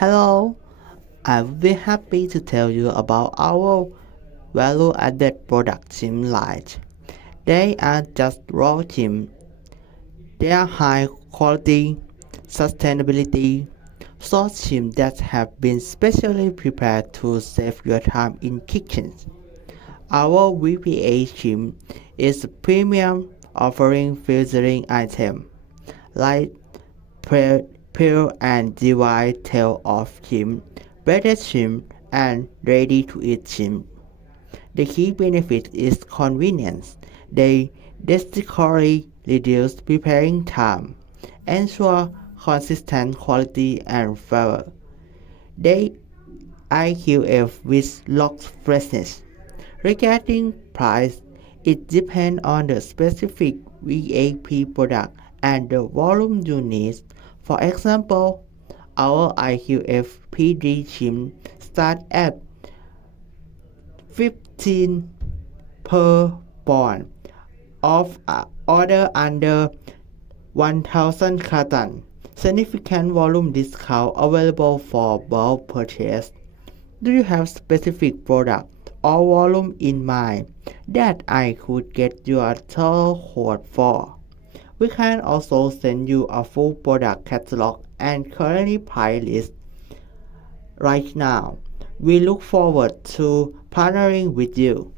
Hello, I will be happy to tell you about our value-added product gym line. They are just raw gym. They are high quality, sustainability, source gym that have been specially prepared to save your time in kitchens. Our VPA gym is a premium offering featuring items like pure and dry tail of gym, breaded gym, and ready to eat gym. The key benefit is convenience. They drastically reduce preparing time, ensure consistent quality and flavor. They IQF with locked freshness. Regarding price, it depends on the specific VAP product and the volume you need. For example, our IQF PD chim start at 15 per bond of order under 1000 carton. Significant volume discount available for bulk purchase. Do you have specific product or volume in mind that I could get your total quote for? We can also send you a full product catalog and currently price list right now. We look forward to partnering with you.